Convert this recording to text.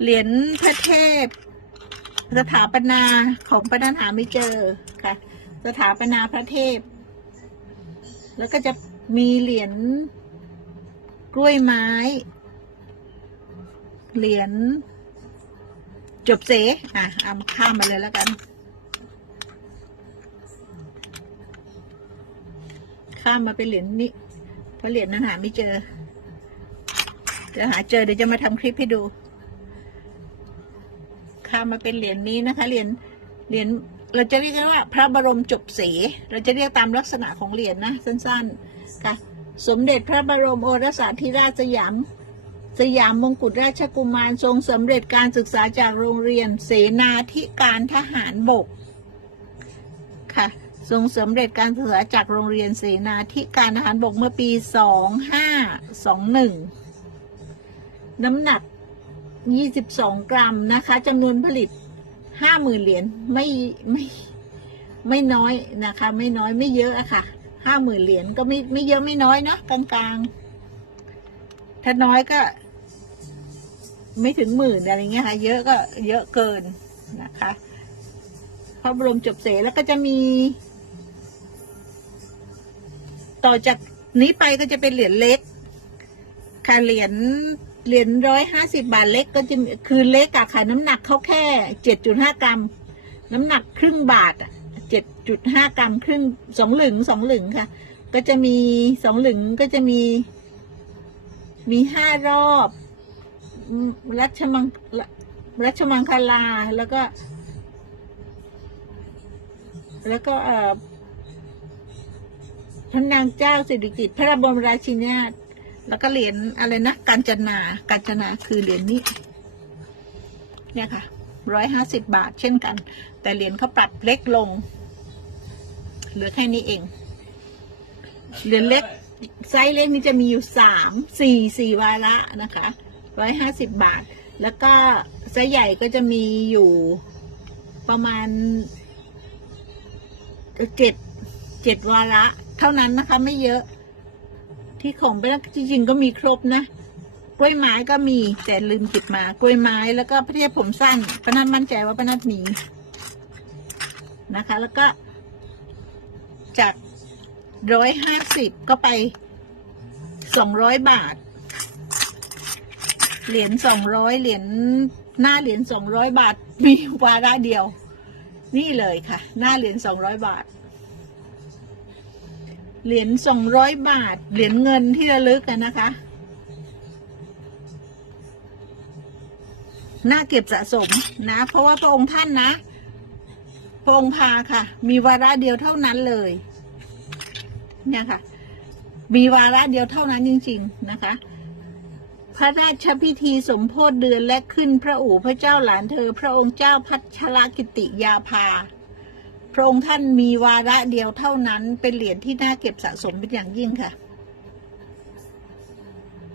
เหรียญพระเทพ สถาปนาของปนันหาไม่เจอค่ะ สถาปนาพระเทพ แล้วก็จะมีเหรียญกล้วยไม้ เหรียญจบเสอะเอามาข้ามมาเลยแล้วกัน ข้ามมาเป็นเหรียญนี้เพราะเหรียญนั้นหาไม่เจอจะหาเจอเดี๋ยวจะมาทำคลิปให้ดู ข้ามาเป็นเหรียญนี้นะคะเหรียญเหรียญเราจะเรียกกันว่า พระบรมจบเสเราจะเรียกตามลักษณะของเหรียญนะสั้นๆค่ะ สมเด็จพระบรมโอรสาธิราชสยามสยามมงกุฎราชกุมารทรงสำเร็จการศึกษาจากโรงเรียนเสนาธิการทหารบกค่ะทรงสำเร็จการศึกษาจากโรงเรียนเสนาธิการทหารบกเมื่อปี 2521 น้ำหนัก 22 กรัมนะคะจำนวนผลิต 50,000 เหรียญไม่ไม่ไม่น้อยนะคะ ไม่น้อยไม่เยอะอะค่ะ 50,000 เหรียญก็ไม่ไม่เยอะไม่น้อยเนาะกลางๆ ถ้าน้อยก็ ไม่ถึงหมื่นอะไรเงี้ยค่ะ เยอะก็เยอะเกินนะคะพระบรมจบเสแล้วก็จะมี ต่อจากนี้ไปก็จะเป็นเหรียญเล็กค่ะเหรียญ เหรียญร้อยห้าสิบาทเล็กก็จะมีคือเล็กอะค่ะ น้ำหนักเขาแค่เจ็ดจุดห้ากรัม น้ำหนักครึ่งบาทอะเจ็ดจุดห้ากรัมครึ่งสองหลึงสองหลึงค่ะ ก็จะมีสองหลึงก็จะมี มีห้ารอบรัชมังรัชมังคลาแล้วก็ แล้วก็เอ่อพระนางเจ้าสิริกิติ์พระบรมราชินีนาถ แล้วก็เหรียญอะไรนะกาญจนา กาญจนาคือเหรียญนี้ เนี่ยค่ะร้อยห้าสิบบาทเช่นกัน แต่เหรียญเขาปรับเล็กลง เหลือแค่นี้เอง เหรียญเล็กไซส์เล็กนี่จะมีอยู่สามสี่สี่วาระนะคะร้อยห้าสิบบาท แล้วก็ไซส์ใหญ่ก็จะมีอยู่ประมาณเจ็ดเจ็ดวาระ เท่านั้นนะคะไม่เยอะ ที่ของไปแล้วจริงๆก็มีครบนะกล้วยไม้ก็มีแต่ลืมจิบมากล้วยไม้แล้วก็พระเทพผมสั้นปนัดมั่นใจว่าปนัดมีนะคะ แล้วก็ จากร้อยห้าสิบก็ไปสองร้อยบาท เหรียญสองร้อยเหรียญหน้าเหรียญสองร้อยบาท มีวาระเดียว นี่เลยค่ะ หน้าเหรียญสองร้อยบาท เหรียญสองร้อยบาท เหรียญเงินที่ระลึกกันนะคะ น่าเก็บสะสมนะ เพราะว่าพระองค์ท่านนะ พระองค์พาค่ะ มีวาระเดียวเท่านั้นเลย เนี่ยค่ะ มีวาระเดียวเท่านั้นจริง ๆ นะคะ พระราชพิธีสมโพธิเดือนและขึ้นพระอู่พระเจ้าหลานเธอ พระองค์เจ้าพัชรกิติยาภา พระองค์ท่านมีวาระเดียวเท่านั้นเป็นเหรียญที่น่าเก็บสะสมเป็นอย่างยิ่งค่ะ